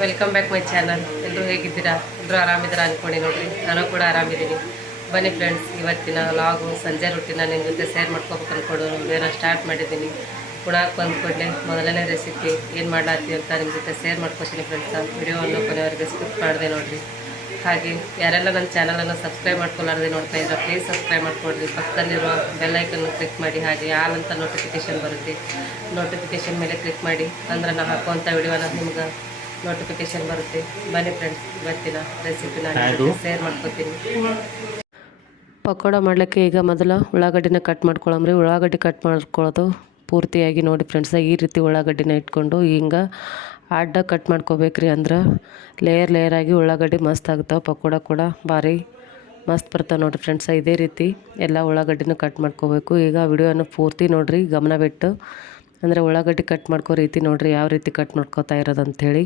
Welcome back my channel. ಎಲ್ಲರೂ ಹೇಗಿದ್ದೀರಾ? ಎಲ್ಲರೂ ಆರಾಮಿದ್ದೀರಾ ಅಂದ್ಕೊಂಡು ನೋಡಿರಿ, ನಾನು ಕೂಡ ಆರಾಮಿದ್ದೀನಿ. ಬನ್ನಿ ಫ್ರೆಂಡ್ಸ್, ಇವತ್ತಿನ ಲಾಗು ಸಂಜೆ ರೊಟ್ಟಿನ ನಿಮ್ಮ ಜೊತೆ ಶೇರ್ ಮಾಡ್ಕೋಬೇಕು ಅಂದ್ಕೊಂಡು ವಿಡಿಯೋನ ಸ್ಟಾರ್ಟ್ ಮಾಡಿದ್ದೀನಿ. ಉಣಾಕ್ ಬಂದು ಕೂಡಲೇ ಮೊದಲನೇ ರೆಸಿಪಿ ಏನು ಮಾಡ್ಲಾತ್ತೀವಿ ಅಂತ ನಿಮ್ಮ ಜೊತೆ ಶೇರ್ ಮಾಡ್ಕೊತೀನಿ ಫ್ರೆಂಡ್ಸ್. ವಿಡಿಯೋವನ್ನು ಕೊನೆಯವರೆಗೆ ಸ್ಕಿಪ್ ಮಾಡಿದೆ ನೋಡಿರಿ. ಹಾಗೆ ಯಾರೆಲ್ಲ ನನ್ನ ಚಾನಲನ್ನು ಸಬ್ಸ್ಕ್ರೈಬ್ ಮಾಡ್ಕೊಳ್ಳಾರ್ದೆ ನೋಡ್ತಾ ಇದ್ರೆ ಪ್ಲೀಸ್ ಸಬ್ಸ್ಕ್ರೈಬ್ ಮಾಡ್ಕೊಳ್ರಿ. ಪಕ್ಕದಲ್ಲಿರುವ ಬೆಲ್ಲೈಕನ್ನು ಕ್ಲಿಕ್ ಮಾಡಿ, ಹಾಗೆ ಆಲ್ ಅಂತ ನೋಟಿಫಿಕೇಷನ್ ಬರುತ್ತೆ. ನೋಟಿಫಿಕೇಷನ್ ಮೇಲೆ ಕ್ಲಿಕ್ ಮಾಡಿ, ಅಂದ್ರೆ ನಾವು ಹಾಕುವಂಥ ವಿಡಿಯೋನ ನಿಮ್ಗೆ ನೋಟಿಫಿಕೇಶನ್ ಬರುತ್ತೆ. ಬನ್ನಿ ಫ್ರೆಂಡ್ಸ್, ಇವತ್ತಿನ ರೆಸಿಪಿನ ಶೇರ್ ಮಾಡ್ಕೊತೀನಿ. ಪಕೋಡ ಮಾಡಲಿಕ್ಕೆ ಈಗ ಮೊದಲು ಉಳ್ಳಾಗಡ್ಡಿನ ಕಟ್ ಮಾಡ್ಕೊಳ್ಳಮ್ರಿ. ಉಳ್ಳಾಗಡ್ಡಿ ಕಟ್ ಮಾಡ್ಕೊಳ್ಳೋದು ಪೂರ್ತಿಯಾಗಿ ನೋಡಿ ಫ್ರೆಂಡ್ಸ್. ಈ ರೀತಿ ಉಳ್ಳಾಗಡ್ಡಿನ ಇಟ್ಕೊಂಡು ಹಿಂಗೆ ಅಡ್ಡ ಕಟ್ ಮಾಡ್ಕೋಬೇಕ್ರಿ. ಅಂದ್ರೆ ಲೇಯರ್ ಆಗಿ ಉಳ್ಳಾಗಡ್ಡಿ ಮಸ್ತ್ ಆಗ್ತಾವೆ. ಪಕೋಡ ಕೂಡ ಭಾರಿ ಮಸ್ತ್ ಬರ್ತಾವೆ ನೋಡಿರಿ ಫ್ರೆಂಡ್ಸ. ಇದೇ ರೀತಿ ಎಲ್ಲ ಉಳ್ಳಾಗಡ್ಡಿನ ಕಟ್ ಮಾಡ್ಕೋಬೇಕು. ಈಗ ವಿಡಿಯೋನ ಪೂರ್ತಿ ನೋಡಿರಿ ಗಮನ ಬಿಟ್ಟು. ಅಂದರೆ ಉಳ್ಳಾಗಡ್ಡಿ ಕಟ್ ಮಾಡ್ಕೋ ರೀತಿ ನೋಡಿರಿ, ಯಾವ ರೀತಿ ಕಟ್ ಮಾಡ್ಕೋತಾ ಇರೋದಂಥೇಳಿ.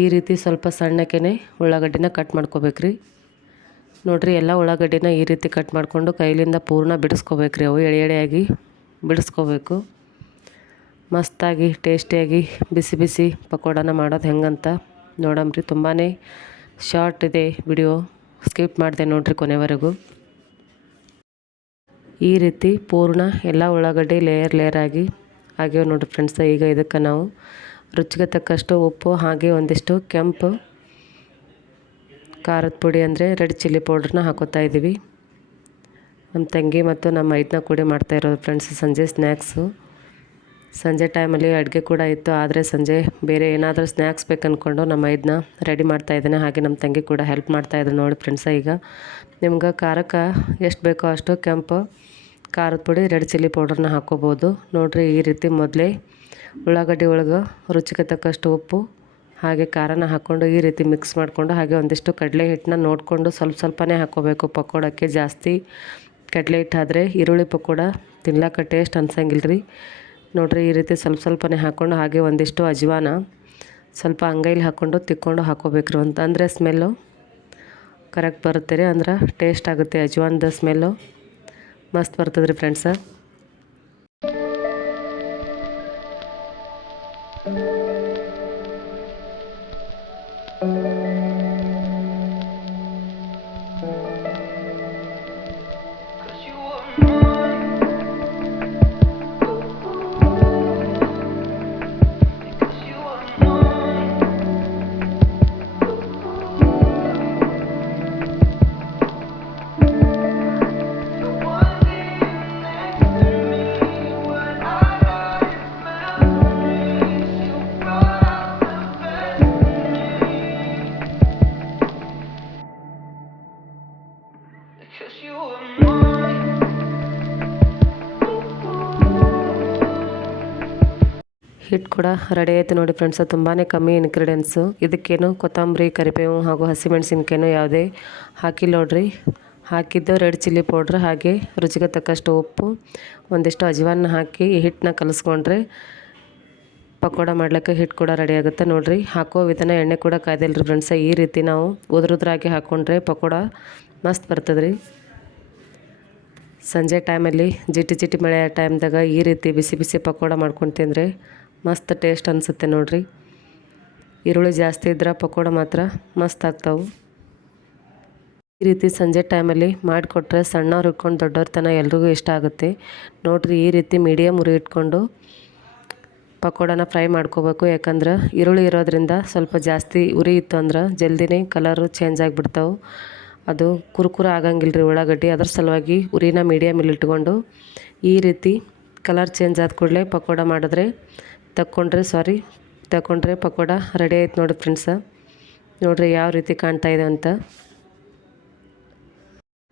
ಈ ರೀತಿ ಸ್ವಲ್ಪ ಸಣ್ಣಕ್ಕೆ ಉಳ್ಳಾಗಡ್ಡಿನ ಕಟ್ ಮಾಡ್ಕೋಬೇಕ್ರಿ. ನೋಡಿರಿ, ಎಲ್ಲ ಉಳ್ಳಾಗಡ್ಡಿನ ಈ ರೀತಿ ಕಟ್ ಮಾಡಿಕೊಂಡು ಕೈಲಿಂದ ಪೂರ್ಣ ಬಿಡಿಸ್ಕೋಬೇಕ್ರಿ. ಅವು ಎಳೆಯಾಗಿ ಬಿಡಿಸ್ಕೋಬೇಕು. ಮಸ್ತಾಗಿ ಟೇಸ್ಟಿಯಾಗಿ ಬಿಸಿ ಬಿಸಿ ಪಕೋಡನ ಮಾಡೋದು ಹೆಂಗಂತ ನೋಡಮ್ರಿ. ತುಂಬಾ ಶಾರ್ಟ್ ಇದೆ ವಿಡಿಯೋ, ಸ್ಕಿಪ್ ಮಾಡಿದೆ ನೋಡಿರಿ ಕೊನೆವರೆಗೂ. ಈ ರೀತಿ ಪೂರ್ಣ ಎಲ್ಲ ಉಳ್ಳಾಗಡ್ಡಿ ಲೇಯರ್ ಆಗಿ ಆಗ್ಯಾವ ನೋಡಿರಿ ಫ್ರೆಂಡ್ಸ್. ಈಗ ಇದಕ್ಕೆ ನಾವು ರುಚಿಗೆ ತಕ್ಕಷ್ಟು ಉಪ್ಪು, ಹಾಗೆ ಒಂದಿಷ್ಟು ಕೆಂಪು ಖಾರದ ಪುಡಿ ಅಂದರೆ ರೆಡ್ ಚಿಲ್ಲಿ ಪೌಡ್ರನ್ನ ಹಾಕೋತಾ ಇದ್ದೀವಿ. ನಮ್ಮ ತಂಗಿ ಮತ್ತು ನಮ್ಮ ಮೈದನ ಕೂಡಿ ಮಾಡ್ತಾ ಇರೋದು ಫ್ರೆಂಡ್ಸ್. ಸಂಜೆ ಸ್ನ್ಯಾಕ್ಸು, ಸಂಜೆ ಟೈಮಲ್ಲಿ ಅಡುಗೆ ಕೂಡ ಇತ್ತು. ಆದರೆ ಸಂಜೆ ಬೇರೆ ಏನಾದರೂ ಸ್ನ್ಯಾಕ್ಸ್ ಬೇಕಂದ್ಕೊಂಡು ನಮ್ಮ ಮೈದನ ರೆಡಿ ಮಾಡ್ತಾಯಿದ್ದೇನೆ. ಹಾಗೆ ನಮ್ಮ ತಂಗಿ ಕೂಡ ಹೆಲ್ಪ್ ಮಾಡ್ತಾಯಿದ್ರು ನೋಡಿ ಫ್ರೆಂಡ್ಸ. ಈಗ ನಿಮ್ಗೆ ಖಾರಕ್ಕೆ ಎಷ್ಟು ಬೇಕೋ ಅಷ್ಟು ಕೆಂಪು ಖಾರದ ಪುಡಿ, ರೆಡ್ ಚಿಲ್ಲಿ ಪೌಡ್ರನ್ನ ಹಾಕ್ಕೋಬೋದು ನೋಡಿರಿ. ಈ ರೀತಿ ಮೊದಲೇ ಉಳ್ಳಾಗಡ್ಡಿ ಒಳಗೆ ರುಚಿಗೆ ತಕ್ಕಷ್ಟು ಉಪ್ಪು ಹಾಗೆ ಖಾರನ ಹಾಕ್ಕೊಂಡು ಈ ರೀತಿ ಮಿಕ್ಸ್ ಮಾಡಿಕೊಂಡು, ಹಾಗೆ ಒಂದಿಷ್ಟು ಕಡಲೆ ಹಿಟ್ಟನ್ನ ನೋಡಿಕೊಂಡು ಸ್ವಲ್ಪನೇ ಹಾಕ್ಕೋಬೇಕು ಪಕೋಡಕ್ಕೆ. ಜಾಸ್ತಿ ಕಡಲೆ ಹಿಟ್ಟು ಆದರೆ ಈರುಳ್ಳಿ ಪಕೋಡ ತಿನ್ಲಕ್ಕೆ ಟೇಸ್ಟ್ ಅನ್ಸಂಗಿಲ್ಲ ರೀ ನೋಡಿರಿ. ಈ ರೀತಿ ಸ್ವಲ್ಪನೇ ಹಾಕ್ಕೊಂಡು, ಹಾಗೆ ಒಂದಿಷ್ಟು ಅಜ್ವಾನ ಸ್ವಲ್ಪ ಅಂಗೈಲಿ ಹಾಕ್ಕೊಂಡು ತಿಕ್ಕೊಂಡು ಹಾಕ್ಕೋಬೇಕ್ರಿ. ಅಂದರೆ ಸ್ಮೆಲ್ಲು ಕರೆಕ್ಟ್ ಬರುತ್ತೆ ರೀ, ಅಂದ್ರೆ ಟೇಸ್ಟ್ ಆಗುತ್ತೆ. ಅಜ್ವಾನದ ಸ್ಮೆಲ್ಲು ಮಸ್ತ್ ಬರ್ತದೆ ರೀ ಫ್ರೆಂಡ್ಸ. ಹಿಟ್ಟು ಕೂಡ ರೆಡಿ ಆಯಿತು ನೋಡಿ ಫ್ರೆಂಡ್ಸ್. ತುಂಬಾ ಕಮ್ಮಿ ಇಂಗ್ರೀಡಿಯೆಂಟ್ಸು. ಇದಕ್ಕೇನು ಕೊತ್ತಂಬರಿ, ಕರಿಬೇವು ಹಾಗೂ ಹಸಿಮೆಣ್ಸಿನ್ಕಾಯಿನೂ ಯಾವುದೇ ಹಾಕಿಲ್ಲ ನೋಡ್ರಿ. ಹಾಕಿದ್ದು ರೆಡ್ ಚಿಲ್ಲಿ ಪೌಡ್ರ್, ಹಾಗೆ ರುಚಿಗೆ ತಕ್ಕಷ್ಟು ಉಪ್ಪು, ಒಂದಿಷ್ಟು ಅಜ್ವಾನ ಹಾಕಿ ಈ ಹಿಟ್ಟನ್ನ ಕಲಿಸ್ಕೊಂಡ್ರೆ ಪಕೋಡ ಮಾಡ್ಲಿಕ್ಕೆ ಹಿಟ್ಟು ಕೂಡ ರೆಡಿ ಆಗುತ್ತೆ ನೋಡಿರಿ. ಹಾಕೋ ವಿಧಾನ ಎಣ್ಣೆ ಕೂಡ ಕಾಯ್ದಿಲ್ಲ ರೀ ಫ್ರೆಂಡ್ಸ. ಈ ರೀತಿ ನಾವು ಉದುರುದ್ರಾಗಿ ಹಾಕ್ಕೊಂಡ್ರೆ ಪಕೋಡ ಮಸ್ತ್ ಬರ್ತದೆ ರೀ. ಸಂಜೆ ಟೈಮಲ್ಲಿ ಜಿಟಿ ಮಳೆ ಟೈಮ್ದಾಗ ಈ ರೀತಿ ಬಿಸಿ ಬಿಸಿ ಪಕೋಡ ಮಾಡ್ಕೊಂಡು ತಿಂದರೆ ಮಸ್ತ್ ಟೇಸ್ಟ್ ಅನಿಸುತ್ತೆ ನೋಡಿರಿ. ಈರುಳ್ಳಿ ಜಾಸ್ತಿ ಇದ್ರೆ ಪಕೋಡ ಮಾತ್ರ ಮಸ್ತ್ ಆಗ್ತಾವೆ. ಈ ರೀತಿ ಸಂಜೆ ಟೈಮಲ್ಲಿ ಮಾಡಿಕೊಟ್ರೆ ಸಣ್ಣವ್ರು ಇಟ್ಕೊಂಡು ದೊಡ್ಡವ್ರ ತನಕ ಎಲ್ರಿಗೂ ಇಷ್ಟ ಆಗುತ್ತೆ ನೋಡಿರಿ. ಈ ರೀತಿ ಮೀಡಿಯಮ್ ಉರಿ ಇಟ್ಕೊಂಡು ಪಕೋಡನ ಫ್ರೈ ಮಾಡ್ಕೋಬೇಕು. ಯಾಕಂದ್ರೆ ಈರುಳ್ಳಿ ಇರೋದ್ರಿಂದ ಸ್ವಲ್ಪ ಜಾಸ್ತಿ ಉರಿ ಇತ್ತು ಅಂದ್ರೆ ಜಲ್ದಿನೇ ಕಲರು ಚೇಂಜ್ ಆಗಿಬಿಡ್ತಾವೆ. ಅದು ಕುರುಕುರು ಆಗಂಗಿಲ್ಲ ರೀ ಉಳ್ಳಾಗಡ್ಡಿ. ಅದ್ರ ಸಲುವಾಗಿ ಉರಿನ ಮೀಡಿಯಮಲ್ಲಿ ಇಟ್ಕೊಂಡು ಈ ರೀತಿ ಕಲರ್ ಚೇಂಜ್ ಆದ ಕೂಡಲೇ ಪಕೋಡ ಮಾಡಿದ್ರೆ ತಗೊಂಡ್ರೆ ಪಕೋಡ ರೆಡಿ ಆಯ್ತು ನೋಡಿ ಫ್ರೆಂಡ್ಸ. ನೋಡಿರಿ ಯಾವ ರೀತಿ ಕಾಣ್ತಾ ಇದೆ ಅಂತ.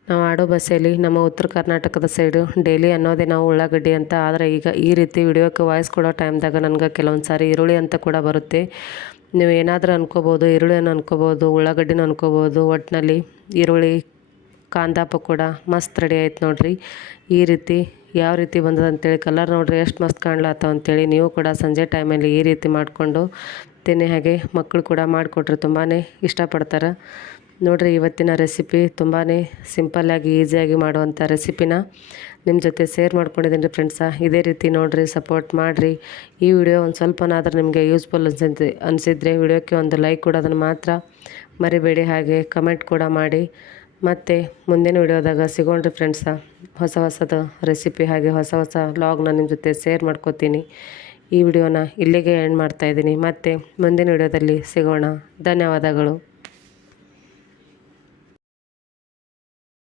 ನಾವು ಆಡೋ ಭಾಷೆಯಲ್ಲಿ ನಮ್ಮ ಉತ್ತರ ಕರ್ನಾಟಕದ ಸೈಡು ಡೈಲಿ ಅನ್ನೋದೇ ನಾವು ಉಳ್ಳಾಗಡ್ಡಿ ಅಂತ. ಆದರೆ ಈಗ ಈ ರೀತಿ ವಿಡಿಯೋಕ್ಕೆ ವಾಯ್ಸ್ ಕೊಡೋ ಟೈಮ್ದಾಗ ನನಗೆ ಕೆಲವೊಂದು ಸಾರಿ ಈರುಳ್ಳಿ ಅಂತ ಕೂಡ ಬರುತ್ತೆ. ನೀವು ಏನಾದರೂ ಅನ್ಕೋಬೋದು, ಈರುಳ್ಳಿಯನ್ನು ಅನ್ಕೋಬೋದು, ಉಳ್ಳಾಗಡ್ಡಿನೂ ಅನ್ಕೋಬೋದು. ಒಟ್ಟಿನಲ್ಲಿ ಈರುಳ್ಳಿ ಕಾಂದ ಪಕೋಡ ಮಸ್ತ್ ರೆಡಿ ಆಯ್ತು ನೋಡಿರಿ. ಈ ರೀತಿ ಯಾವ ರೀತಿ ಬಂದದ ಅಂತೇಳಿ ಕಲರ್ ನೋಡಿರಿ ಎಷ್ಟು ಮಸ್ತ್ ಕಾಣ್ಲತ್ತಾವ ಅಂತೇಳಿ. ನೀವು ಕೂಡ ಸಂಜೆ ಟೈಮಲ್ಲಿ ಈ ರೀತಿ ಮಾಡಿಕೊಂಡು ತಿನ್ನಿ. ಹಾಗೆ ಮಕ್ಕಳು ಕೂಡ ಮಾಡಿಕೊಟ್ರೆ ತುಂಬಾ ಇಷ್ಟಪಡ್ತಾರೆ ನೋಡಿರಿ. ಇವತ್ತಿನ ರೆಸಿಪಿ ತುಂಬಾ ಸಿಂಪಲ್ಲಾಗಿ ಈಸಿಯಾಗಿ ಮಾಡುವಂಥ ರೆಸಿಪಿನ ನಿಮ್ಮ ಜೊತೆ ಶೇರ್ ಮಾಡ್ಕೊಂಡಿದ್ದೀನಿ ಫ್ರೆಂಡ್ಸ. ಇದೇ ರೀತಿ ನೋಡಿರಿ, ಸಪೋರ್ಟ್ ಮಾಡಿರಿ. ಈ ವಿಡಿಯೋ ಒಂದು ಸ್ವಲ್ಪನಾದರೂ ನಿಮಗೆ ಯೂಸ್ಫುಲ್ ಅನಿಸಿದರೆ ವಿಡಿಯೋಕ್ಕೆ ಒಂದು ಲೈಕ್ ಕೊಡೋದನ್ನು ಮಾತ್ರ ಮರಿಬೇಡಿ. ಹಾಗೆ ಕಮೆಂಟ್ ಕೂಡ ಮಾಡಿ. ಮತ್ತು ಮುಂದಿನ ವಿಡಿಯೋದಾಗ ಸಿಗೋಣ್ರಿ ಫ್ರೆಂಡ್ಸ. ಹೊಸದು ರೆಸಿಪಿ ಹಾಗೆ ಹೊಸ ವ್ಲಾಗ್ನ ನಿಮ್ಮ ಜೊತೆ ಶೇರ್ ಮಾಡ್ಕೋತೀನಿ. ಈ ವಿಡಿಯೋನ ಇಲ್ಲಿಗೆ ಎಂಡ್ ಮಾಡ್ತಾಯಿದ್ದೀನಿ. ಮತ್ತು ಮುಂದಿನ ವಿಡಿಯೋದಲ್ಲಿ ಸಿಗೋಣ. ಧನ್ಯವಾದಗಳು.